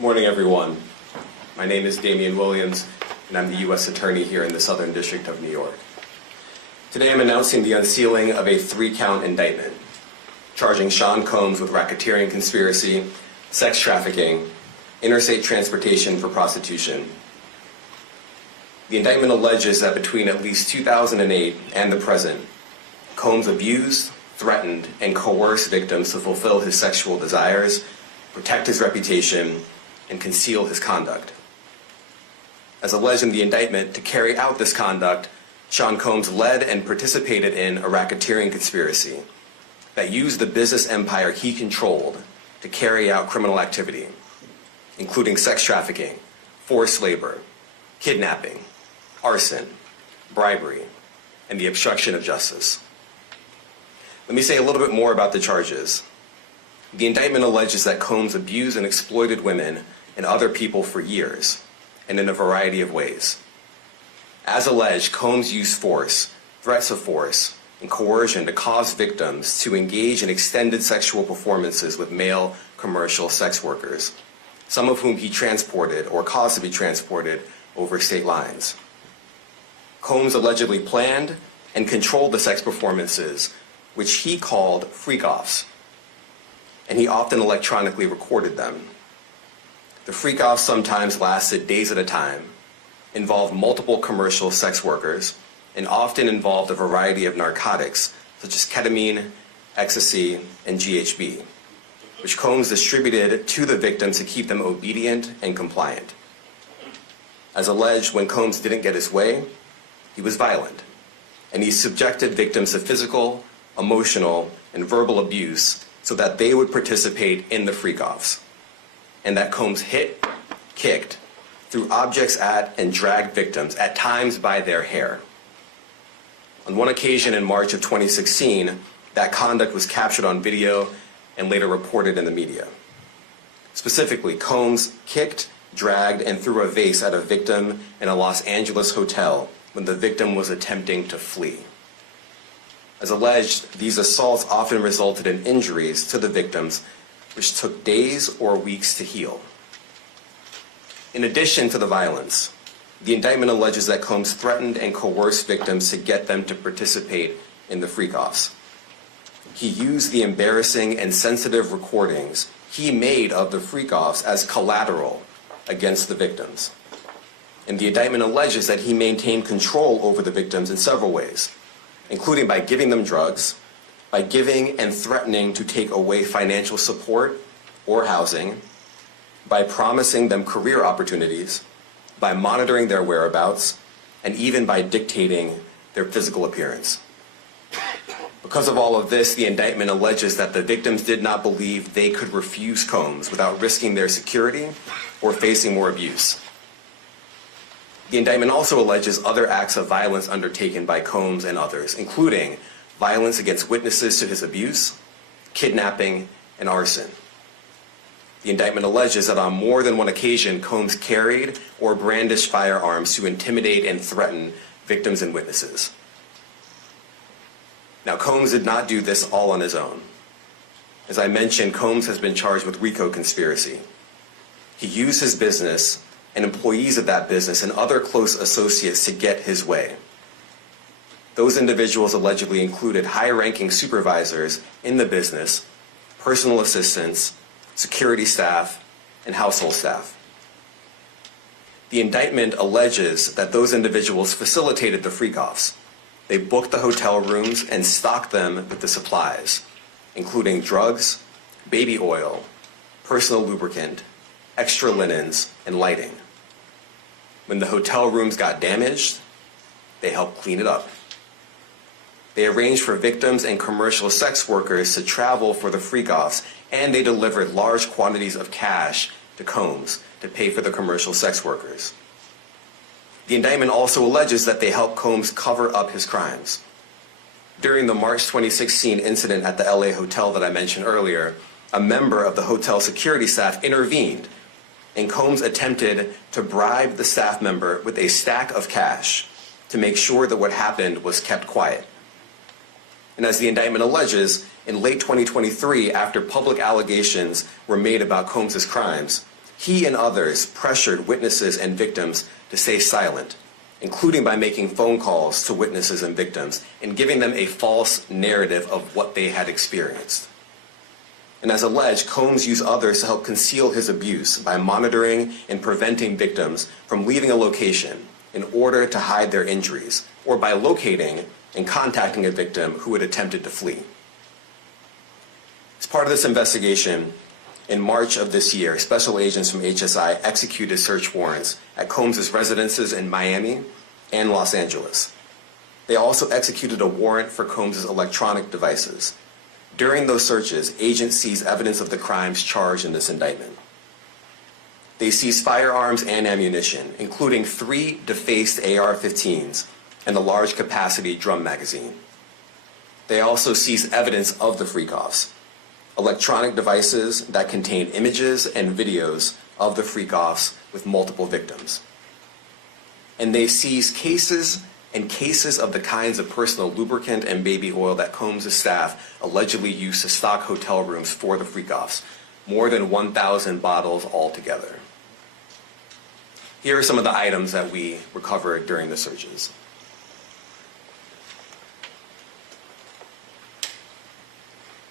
Morning, everyone. My name is Damian Williams, and I'm the U.S. Attorney here in the Southern District of New York. Today I'm announcing the unsealing of a 3-count indictment, charging Sean Combs with racketeering conspiracy, sex trafficking, interstate transportation for prostitution. The indictment alleges that between at least 2008 and the present, Combs abused, threatened, and coerced victims to fulfill his sexual desires, protect his reputation, and conceal his conduct. As alleged in the indictment, to carry out this conduct, Sean Combs led and participated in a racketeering conspiracy that used the business empire he controlled to carry out criminal activity, including sex trafficking, forced labor, kidnapping, arson, bribery, and the obstruction of justice. Let me say a little bit more about the charges. The indictment alleges that Combs abused and exploited women and other people for years, and in a variety of ways. As alleged, Combs used force, threats of force, and coercion to cause victims to engage in extended sexual performances with male commercial sex workers, some of whom he transported or caused to be transported over state lines. Combs allegedly planned and controlled the sex performances, which he called freak-offs, and he often electronically recorded them. The freak-offs sometimes lasted days at a time, involved multiple commercial sex workers, and often involved a variety of narcotics such as ketamine, ecstasy, and GHB, which Combs distributed to the victims to keep them obedient and compliant. As alleged, when Combs didn't get his way, he was violent, and he subjected victims to physical, emotional, and verbal abuse so that they would participate in the freak-offs, and that Combs hit, kicked, threw objects at, and dragged victims, at times by their hair. On one occasion in March of 2016, that conduct was captured on video and later reported in the media. Specifically, Combs kicked, dragged, and threw a vase at a victim in a Los Angeles hotel when the victim was attempting to flee. As alleged, these assaults often resulted in injuries to the victims, which took days or weeks to heal. In addition to the violence, the indictment alleges that Combs threatened and coerced victims to get them to participate in the freak-offs. He used the embarrassing and sensitive recordings he made of the freak-offs as collateral against the victims. And the indictment alleges that he maintained control over the victims in several ways, including by giving them drugs, by giving and threatening to take away financial support or housing, by promising them career opportunities, by monitoring their whereabouts, and even by dictating their physical appearance. Because of all of this, the indictment alleges that the victims did not believe they could refuse Combs without risking their security or facing more abuse. The indictment also alleges other acts of violence undertaken by Combs and others, including violence against witnesses to his abuse, kidnapping, and arson. The indictment alleges that on more than one occasion, Combs carried or brandished firearms to intimidate and threaten victims and witnesses. Now, Combs did not do this all on his own. As I mentioned, Combs has been charged with RICO conspiracy. He used his business and employees of that business and other close associates to get his way. Those individuals allegedly included high-ranking supervisors in the business, personal assistants, security staff, and household staff. The indictment alleges that those individuals facilitated the freak-offs. They booked the hotel rooms and stocked them with the supplies, including drugs, baby oil, personal lubricant, extra linens, and lighting. When the hotel rooms got damaged, they helped clean it up. They arranged for victims and commercial sex workers to travel for the freak-offs, and they delivered large quantities of cash to Combs to pay for the commercial sex workers. The indictment also alleges that they helped Combs cover up his crimes. During the March 2016 incident at the LA hotel that I mentioned earlier, a member of the hotel security staff intervened, and Combs attempted to bribe the staff member with a stack of cash to make sure that what happened was kept quiet. And as the indictment alleges, in late 2023, after public allegations were made about Combs' crimes, He and others pressured witnesses and victims to stay silent, including by making phone calls to witnesses and victims and giving them a false narrative of what they had experienced. And as alleged, Combs used others to help conceal his abuse by monitoring and preventing victims from leaving a location in order to hide their injuries, or by locating and contacting a victim who had attempted to flee. As part of this investigation, in March of this year, special agents from HSI executed search warrants at Combs' residences in Miami and Los Angeles. They also executed a warrant for Combs' electronic devices. During those searches, agents seized evidence of the crimes charged in this indictment. They seized firearms and ammunition, including 3 defaced AR-15s and a large capacity drum magazine. They also seized evidence of the freak-offs, electronic devices that contain images and videos of the freak-offs with multiple victims. And they seized cases and cases of the kinds of personal lubricant and baby oil that Combs' staff allegedly used to stock hotel rooms for the freak-offs, more than 1,000 bottles altogether. Here are some of the items that we recovered during the searches.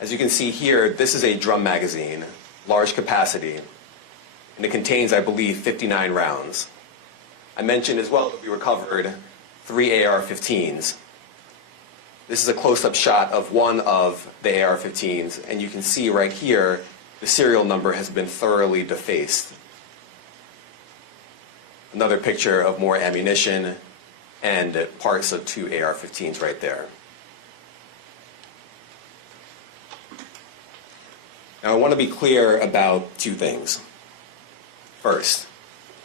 As you can see here, this is a drum magazine, large capacity, and it contains, I believe, 59 rounds. I mentioned as well that we recovered 3 AR-15s. This is a close-up shot of one of the AR-15s, and you can see right here the serial number has been thoroughly defaced. Another picture of more ammunition and parts of 2 AR-15s right there. Now, I want to be clear about 2 things. First,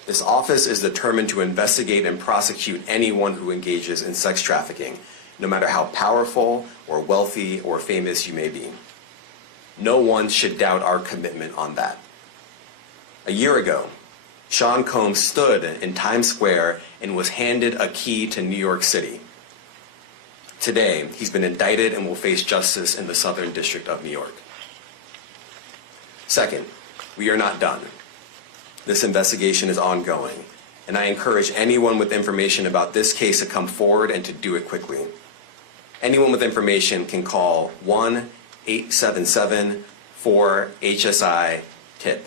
this office is determined to investigate and prosecute anyone who engages in sex trafficking, no matter how powerful or wealthy or famous you may be. No one should doubt our commitment on that. A year ago, Sean Combs stood in Times Square and was handed a key to New York City. Today, he's been indicted and will face justice in the Southern District of New York. Second, we are not done. This investigation is ongoing, and I encourage anyone with information about this case to come forward and to do it quickly. Anyone with information can call 1-877-4-HSI-TIP.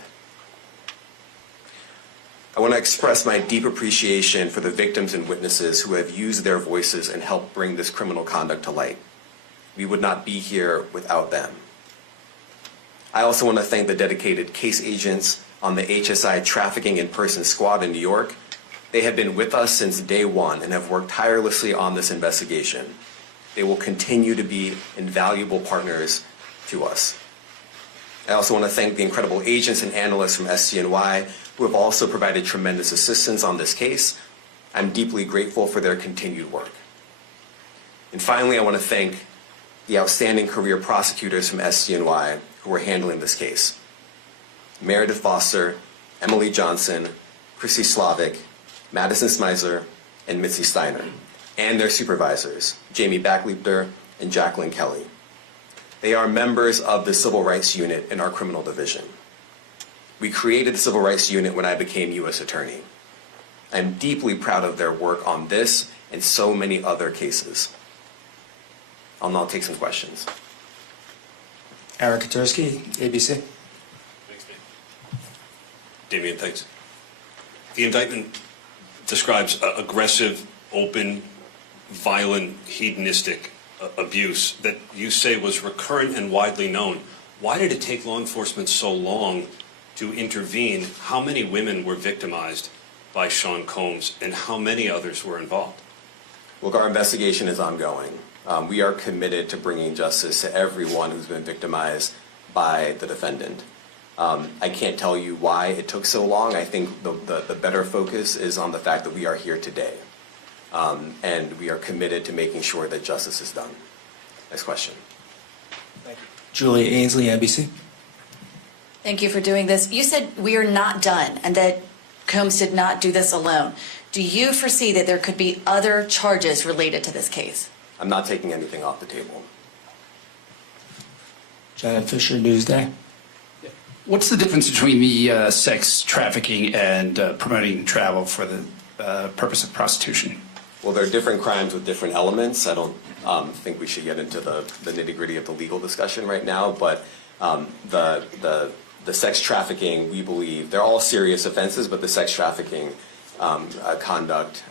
I want to express my deep appreciation for the victims and witnesses who have used their voices and helped bring this criminal conduct to light. We would not be here without them. I also want to thank the dedicated case agents on the HSI Trafficking in Person Squad in New York. They have been with us since day one and have worked tirelessly on this investigation. They will continue to be invaluable partners to us. I also want to thank the incredible agents and analysts from SCNY who have also provided tremendous assistance on this case. I'm deeply grateful for their continued work. And finally, I want to thank the outstanding career prosecutors from SCNY who are handling this case. Meredith Foster, Emily Johnson, Chrissy Slavic, Madison Smizer, and Mitzi Steiner, and their supervisors, Jamie Backleiter and Jacqueline Kelly. They are members of the Civil Rights Unit in our criminal division. We created the Civil Rights Unit when I became U.S. Attorney. I'm deeply proud of their work on this and so many other cases. I'll now take some questions. Eric Katursky, ABC. Thanks, Damian, thanks. The indictment describes aggressive, open, violent, hedonistic abuse that you say was recurrent and widely known. Why did it take law enforcement so long to intervene? How many women were victimized by Sean Combs, and how many others were involved? Look, our investigation is ongoing. We are committed to bringing justice to everyone who's been victimized by the defendant. I can't tell you why it took so long. I think the better focus is on the fact that we are here today. And we are committed to making sure that justice is done. Next question. Thank you. Julia Ainsley, NBC. Thank you for doing this. You said we are not done and that Combs did not do this alone. Do you foresee that there could be other charges related to this case? I'm not taking anything off the table. Janet Fisher, Newsday. What's the difference between the sex trafficking and promoting travel for the purpose of prostitution? Well, they're different crimes with different elements. I don't think we should get into the nitty-gritty of the legal discussion right now, but the sex trafficking, we believe, they're all serious offenses, but the sex trafficking conduct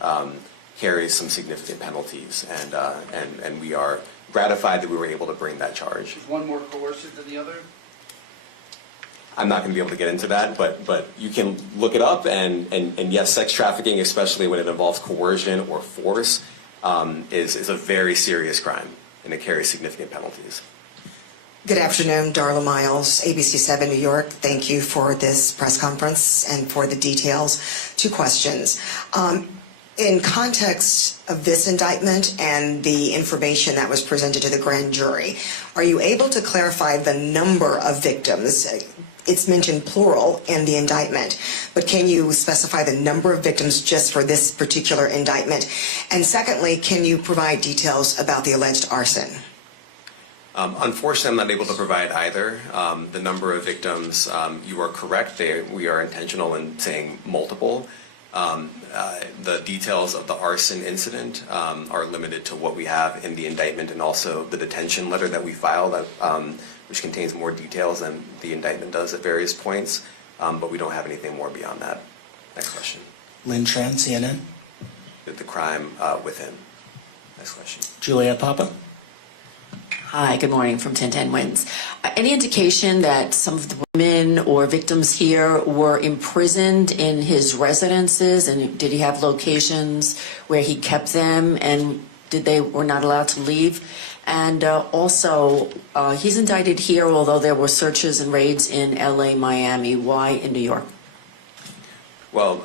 carries some significant penalties, and we are gratified that we were able to bring that charge. Is one more coercive than the other? I'm not going to be able to get into that, but you can look it up, and yes, sex trafficking, especially when it involves coercion or force, is a very serious crime, and it carries significant penalties. Good afternoon, Darla Miles, ABC7 New York. Thank you for this press conference and for the details. Two questions. In context of this indictment and the information that was presented to the grand jury, are you able to clarify the number of victims? It's mentioned plural in the indictment, but can you specify the number of victims just for this particular indictment? And secondly, can you provide details about the alleged arson? Unfortunately, I'm not able to provide either. The number of victims, you are correct. We are intentional in saying multiple. The details of the arson incident are limited to what we have in the indictment and also the detention letter that we filed, which contains more details than the indictment does at various points, but we don't have anything more beyond that. Next question. Lynn Tran, CNN. The crime with him. Next question. Juliet Papa. Hi, good morning from 1010 Wins. Any indication that some of the women or victims here were imprisoned in his residences, and did he have locations where he kept them, and were not allowed to leave? And also, he's indicted here, although there were searches and raids in LA, Miami. Why in New York? Well,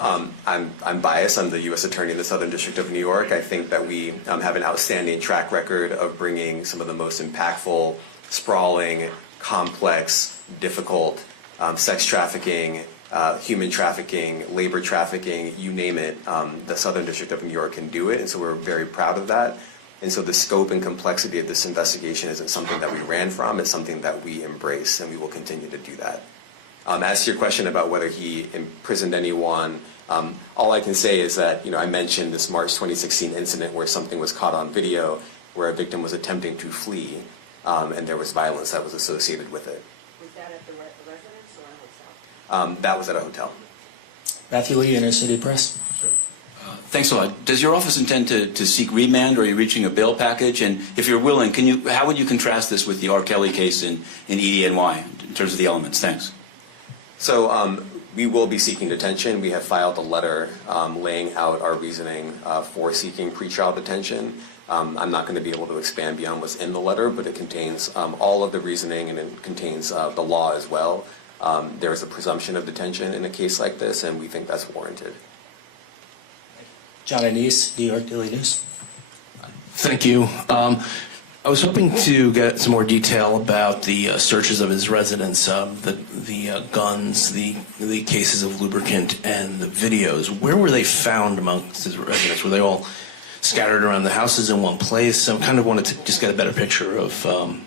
I'm biased. I'm the U.S. Attorney in the Southern District of New York. I think that we have an outstanding track record of bringing some of the most impactful, sprawling, complex, difficult sex trafficking, human trafficking, labor trafficking, you name it. The Southern District of New York can do it, and so we're very proud of that. And so the scope and complexity of this investigation isn't something that we ran from. It's something that we embrace, and we will continue to do that. As to your question about whether he imprisoned anyone, all I can say is that, I mentioned this March 2016 incident where something was caught on video where a victim was attempting to flee, and there was violence that was associated with it. Was that at the residence or a hotel? That was at a hotel. Matthew Lee, Inner City Press. Thanks a lot. Does your office intend to seek remand, or are you reaching a bail package? And if you're willing, how would you contrast this with the R. Kelly case in EDNY in terms of the elements? Thanks. So we will be seeking detention. We have filed a letter laying out our reasoning for seeking pretrial detention. I'm not going to be able to expand beyond what's in the letter, but it contains all of the reasoning, and it contains the law as well. There is a presumption of detention in a case like this, and we think that's warranted. John Anise, New York Daily News. Thank you. I was hoping to get some more detail about the searches of his residence, the guns, the cases of lubricant, and the videos. Where were they found amongst his residence? Were they all scattered around the houses in one place? I kind of wanted to just get a better picture of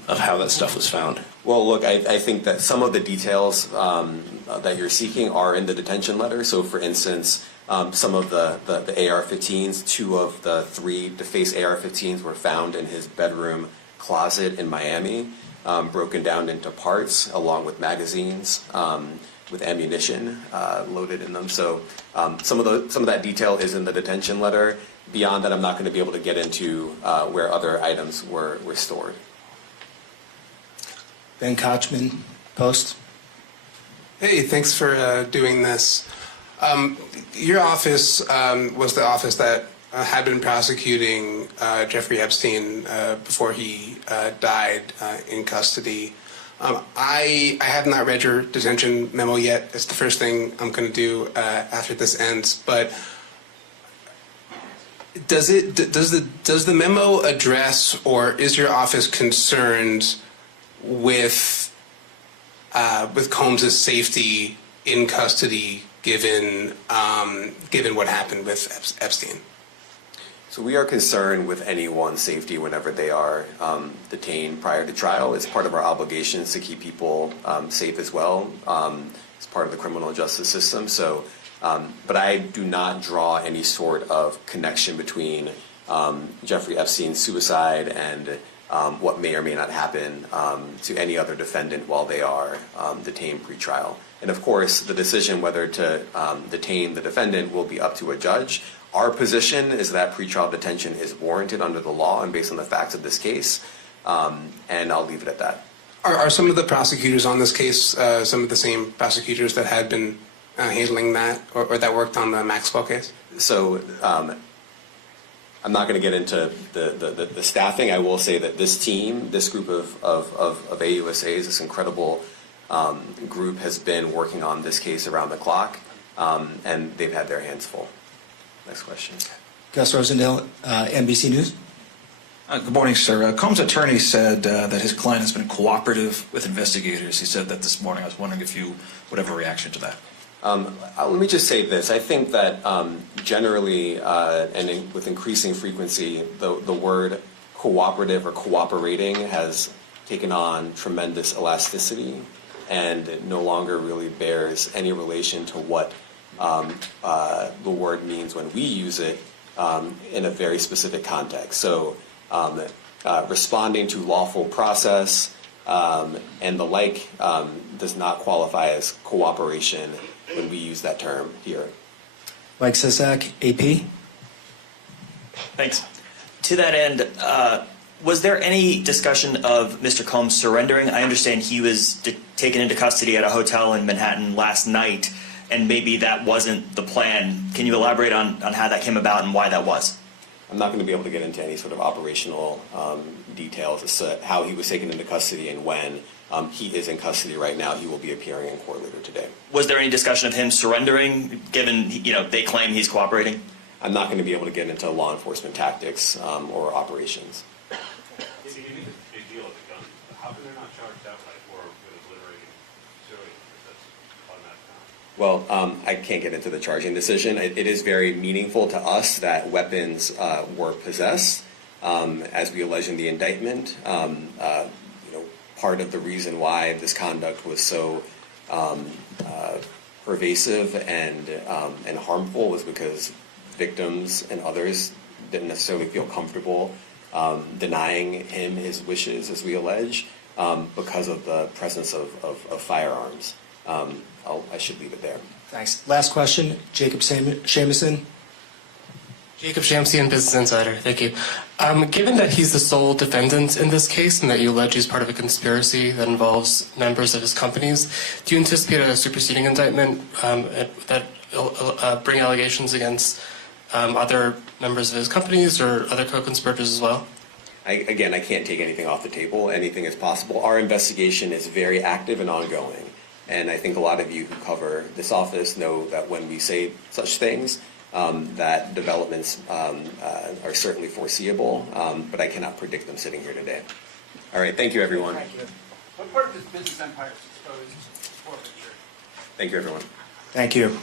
how that stuff was found. Well, look, I think that some of the details that you're seeking are in the detention letter. So, for instance, some of the AR-15s, two of the three defaced AR-15s were found in his bedroom closet in Miami, broken down into parts along with magazines with ammunition loaded in them. So some of that detail is in the detention letter. Beyond that, I'm not going to be able to get into where other items were stored. Ben Kochman, Post. Hey, thanks for doing this. Your office was the office that had been prosecuting Jeffrey Epstein before he died in custody. I have not read your detention memo yet. It's the first thing I'm going to do after this ends. But does the memo address, or is your office concerned with Combs' safety in custody, given what happened with Epstein? So we are concerned with anyone's safety whenever they are detained prior to trial. It's part of our obligations to keep people safe as well. It's part of the criminal justice system. So, but I do not draw any sort of connection between Jeffrey Epstein's suicide and what may or may not happen to any other defendant while they are detained pre-trial. And of course, the decision whether to detain the defendant will be up to a judge. Our position is that pretrial detention is warranted under the law and based on the facts of this case, and I'll leave it at that. Are some of the prosecutors on this case some of the same prosecutors that had been handling that or that worked on the Maxwell case? So I'm not going to get into the staffing. I will say that this team, this group of AUSAs, this incredible group has been working on this case around the clock, and they've had their hands full. Next question. Gus Rosendale, NBC News. Good morning, sir. Combs' attorney said that his client has been cooperative with investigators. He said that this morning. I was wondering if you would have a reaction to that. Let me just say this. I think that generally and with increasing frequency, the word cooperative or cooperating has taken on tremendous elasticity and it no longer really bears any relation to what the word means when we use it in a very specific context. So responding to lawful process and the like does not qualify as cooperation when we use that term here. Mike Sisak, AP. Thanks. To that end, was there any discussion of Mr. Combs surrendering? I understand he was taken into custody at a hotel in Manhattan last night, and maybe that wasn't the plan. Can you elaborate on how that came about and why that was? I'm not going to be able to get into any sort of operational details as to how he was taken into custody and when. He is in custody right now. He will be appearing in court later today. Was there any discussion of him surrendering, given they claim he's cooperating? I'm not going to be able to get into law enforcement tactics or operations. Well, I can't get into the charging decision. It is very meaningful to us that weapons were possessed, as we allege in the indictment. Part of the reason why this conduct was so pervasive and harmful was because victims and others didn't necessarily feel comfortable denying him his wishes, as we allege, because of the presence of firearms. I should leave it there. Thanks. Last question, Jacob Shamison. Jacob Shamsian, Business Insider. Thank you. Given that he's the sole defendant in this case and that you allege he's part of a conspiracy that involves members of his companies, do you anticipate a superseding indictment that bring allegations against other members of his companies or other co-conspirators as well? Again, I can't take anything off the table. Anything is possible. Our investigation is very active and ongoing. And I think a lot of you who cover this office know that when we say such things, that developments are certainly foreseeable, but I cannot predict them sitting here today. All right, thank you, everyone. Thank you. What part of his business empire is exposed to forfeiture? Thank you, everyone. Thank you.